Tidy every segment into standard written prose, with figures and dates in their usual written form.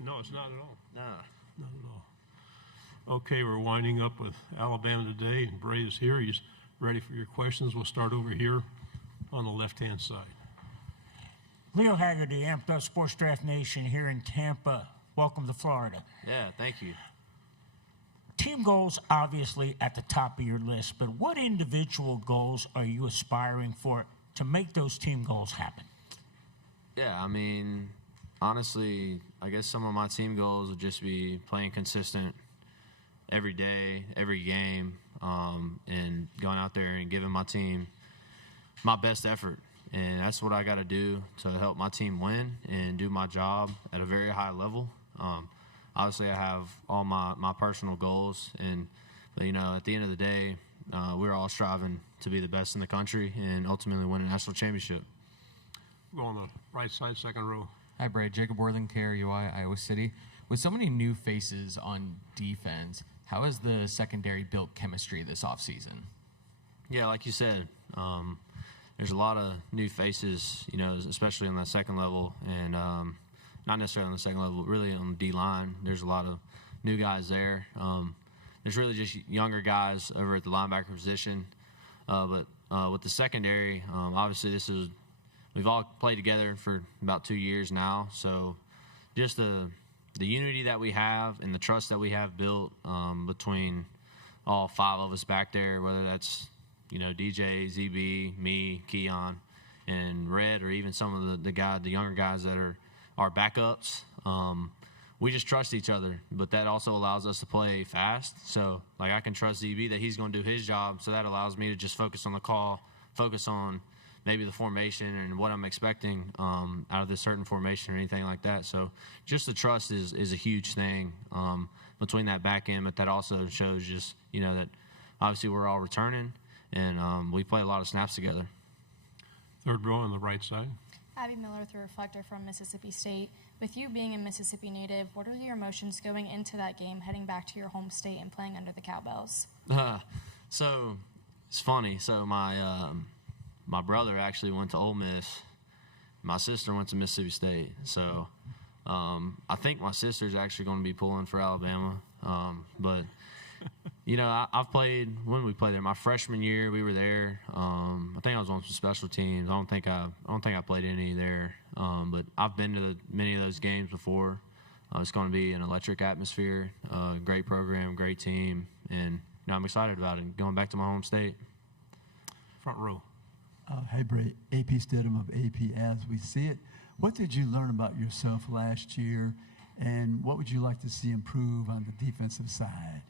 No, it's not at all. Nah. Not at all. Okay, we're winding up with Alabama today. Bray is here. He's ready for your questions. We'll start over here on the left-hand side. Leo Haggerty, Amped Up Sports Draft Nation here in Tampa. Welcome to Florida. Yeah, thank you. Team goals, obviously, at the top of your list, but what individual goals are you aspiring for to make those team goals happen? Yeah, I mean, honestly, I guess some of my team goals would just be playing consistent every day, every game, and going out there and giving my team my best effort. And that's what I got to do to help my team win and do my job at a very high level. Obviously, I have all my personal goals, but, you know, at the end of the day, we're all striving to be the best in the country and ultimately win a national championship. Go on the right side, second row. Hi, Bray. Jacob Worthing, KRUI, Iowa City. With so many new faces on defense, how has the secondary built chemistry this offseason? Yeah, like you said, there's a lot of new faces, you know, especially on that second level, and not necessarily on the second level, but really on the D-line. There's a lot of new guys there. There's really just younger guys over at the linebacker position. But with the secondary, obviously we've all played together for about 2 years now. So just the unity that we have and the trust that we have built between all 5 of us back there, whether that's, you know, DJ, ZB, me, Keon, and Red, or even some of the younger guys that are our backups. We just trust each other, but that also allows us to play fast. So, like, I can trust ZB that he's going to do his job, so that allows me to just focus on the call, focus on maybe the formation and what I'm expecting out of this certain formation or anything like that. So just the trust is a huge thing between that back end, but that also shows just, you know, that obviously we're all returning, and we play a lot of snaps together. Third row on the right side. Abby Miller, through Reflector from Mississippi State. With you being a Mississippi native, what are your emotions going into that game, heading back to your home state and playing under the Cowbells? So it's funny. So my brother actually went to Ole Miss. My sister went to Mississippi State. So I think my sister's actually going to be pulling for Alabama. But you know, I've played when we played there. My freshman year, we were there. I think I was on some special teams. I don't think I played any there. But I've been to many of those games before. It's going to be an electric atmosphere, great program, great team, and you know, I'm excited about it. Going back to my home state. Front row. Hey, Bray, AP Stidham of AP As We See It. What did you learn about yourself last year, and what would you like to see improve on the defensive side?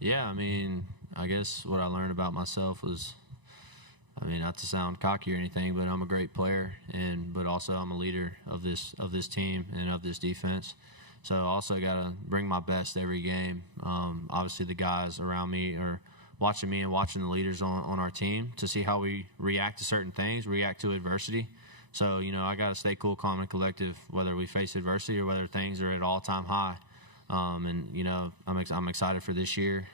Yeah, I mean, I guess what I learned about myself was, I mean, not to sound cocky or anything, but I'm a great player, but also I'm a leader of this team and of this defense. So I also got to bring my best every game. Obviously, the guys around me are watching me and watching the leaders on our team to see how we react to certain things, react to adversity. So, you know, I got to stay cool, calm, and collective, whether we face adversity or whether things are at all-time high. And, you know, I'm excited for this year,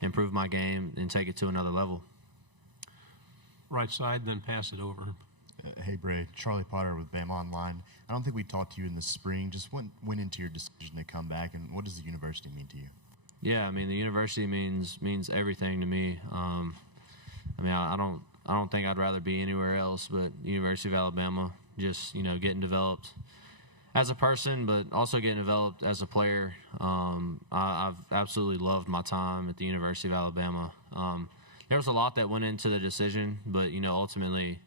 improve my game and take it to another level. Right side, then pass it over. Hey, Bray, Charlie Potter with Bama Online. I don't think we talked to you in the spring. Just what went into your decision to come back, and what does the university mean to you? Yeah, I mean, the university means everything to me. I mean, I don't think I'd rather be anywhere else but University of Alabama, just, you know, getting developed as a person, but also getting developed as a player. I've absolutely loved my time at the University of Alabama. There was a lot that went into the decision, but, you know, ultimately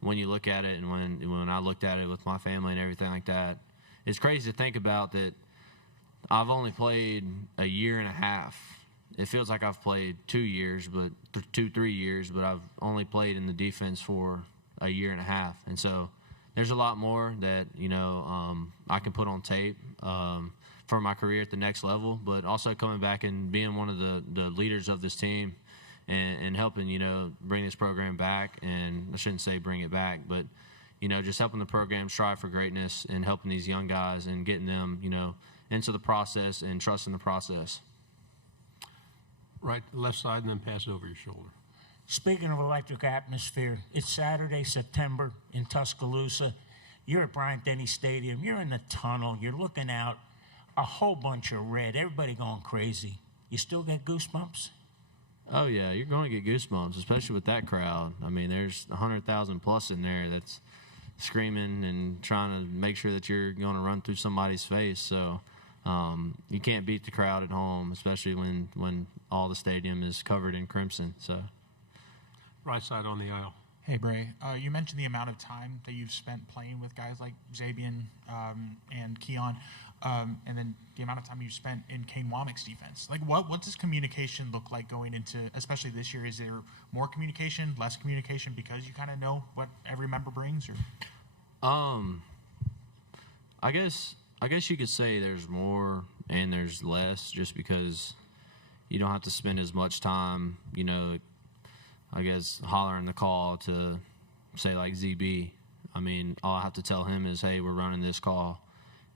when you look at it and when I looked at it with my family and everything like that, it's crazy to think about that I've only played a year and a half. It feels like I've played 2 years, but 3 years, but I've only played in the defense for a year and a half. And so there's a lot more that, you know, I can put on tape for my career at the next level, but also coming back and being one of the leaders of this team and helping, you know, bring this program back. And I shouldn't say bring it back, but, you know, just helping the program strive for greatness and helping these young guys and getting them, you know, into the process and trusting the process. Right, left side, and then pass it over your shoulder. Speaking of electric atmosphere, it's Saturday, September in Tuscaloosa. You're at Bryant-Denny Stadium. You're in the tunnel. You're looking out. A whole bunch of red. Everybody going crazy. You still get goosebumps? Oh, yeah, you're going to get goosebumps, especially with that crowd. I mean, there's 100,000 plus in there that's screaming and trying to make sure that you're going to run through somebody's face. So you can't beat the crowd at home, especially when all the stadium is covered in crimson. So, Right side on the aisle. Hey, Bray. You mentioned the amount of time that you've spent playing with guys like Zabian and Keon, and then the amount of time you've spent in Kane Womack's defense. Like, what does communication look like going into, especially this year? Is there more communication, less communication, because you kind of know what every member brings? Or I guess you could say there's more and there's less, just because you don't have to spend as much time, I guess, hollering the call to, say, like ZB. I mean, all I have to tell him is, hey, we're running this call.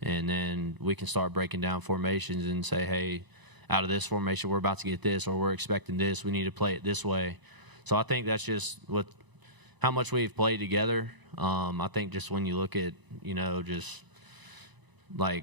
And then we can start breaking down formations and say, hey, out of this formation, we're about to get this, or we're expecting this. We need to play it this way. So I think that's just how much we've played together. I think just when you look at, just like,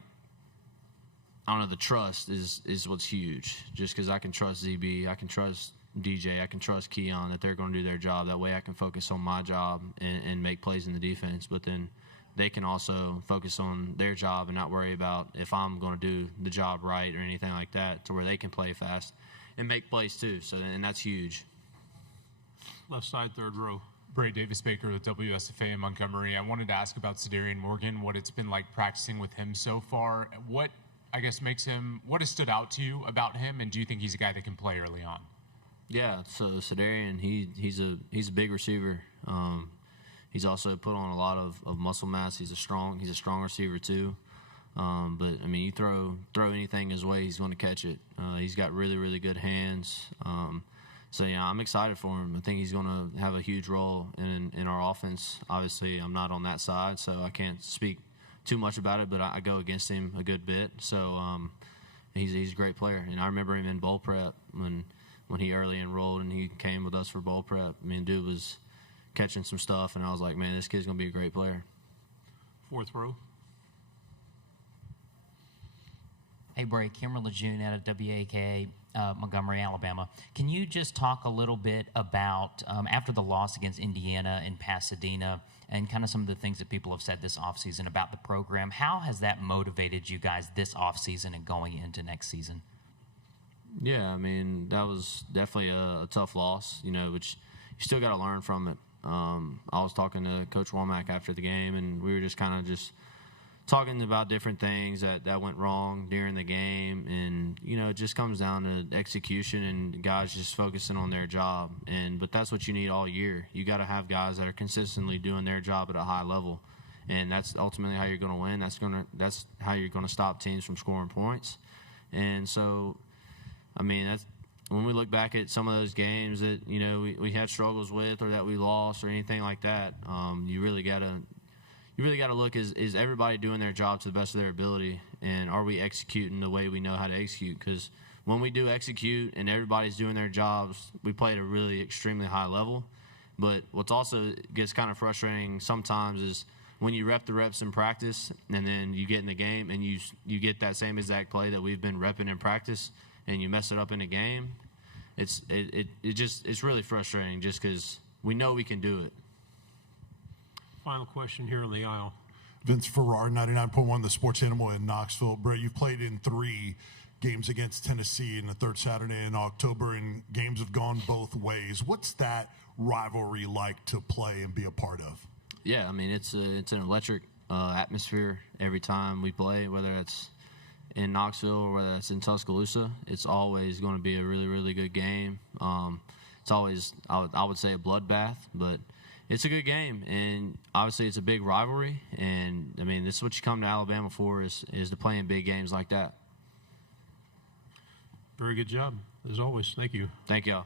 I don't know, the trust is what's huge. Just because I can trust ZB, I can trust DJ, I can trust Keon that they're going to do their job. That way I can focus on my job and make plays in the defense. But then they can also focus on their job and not worry about if I'm going to do the job right or anything like that, to where they can play fast and make plays too. So, and that's huge. Left side, third row. Bray Davis-Baker with WSFA in Montgomery. I wanted to ask about Cedarian Morgan, what it's been like practicing with him so far. What, I guess, what has stood out to you about him, and do you think he's a guy that can play early on? Yeah, so Cedarian, he's a big receiver. He's also put on a lot of muscle mass. He's a strong receiver too. But I mean, you throw anything his way, he's going to catch it. He's got really, really good hands. So yeah, I'm excited for him. I think he's going to have a huge role in our offense. Obviously, I'm not on that side, so I can't speak too much about it. But I go against him a good bit. So he's a great player, and I remember him in bowl prep when he early enrolled and he came with us for bowl prep. I mean, dude was catching some stuff, and I was like, man, this kid's going to be a great player. Fourth row. Hey, Bray, Cameron Lejeune out of WAKA, Montgomery, Alabama. Can you just talk a little bit about, after the loss against Indiana in Pasadena, and kind of some of the things that people have said this offseason about the program, how has that motivated you guys this offseason and going into next season? Yeah, I mean, that was definitely a tough loss, which you still got to learn from it. I was talking to Coach Womack after the game, and we were just kind of just talking about different things that went wrong during the game. And, it just comes down to execution and guys just focusing on their job. But that's what you need all year. You got to have guys that are consistently doing their job at a high level. And that's ultimately how you're going to win. That's how you're going to stop teams from scoring points. And so, I mean, that's when we look back at some of those games that, we had struggles with or that we lost or anything like that, you really got to look, is everybody doing their job to the best of their ability, and are we executing the way we know how to execute? Because when we do execute and everybody's doing their jobs, we play at a really extremely high level. But what's also gets kind of frustrating sometimes is when you rep the reps in practice and then you get in the game and you get that same exact play that we've been repping in practice and you mess it up in a game, it's really frustrating just because we know we can do it. Final question here on the aisle. Vince Farrar, 99.1 The Sports Animal in Knoxville. Brett, you've played in 3 games against Tennessee in the third Saturday in October, and games have gone both ways. What's that rivalry like to play and be a part of? Yeah, I mean, it's an electric atmosphere every time we play, whether it's in Knoxville or whether it's in Tuscaloosa. It's always going to be a really, really good game. It's always, I would say, a bloodbath, but it's a good game, and obviously it's a big rivalry. And I mean, this is what you come to Alabama for, is to play in big games like that. Very good job, as always. Thank you. Thank y'all.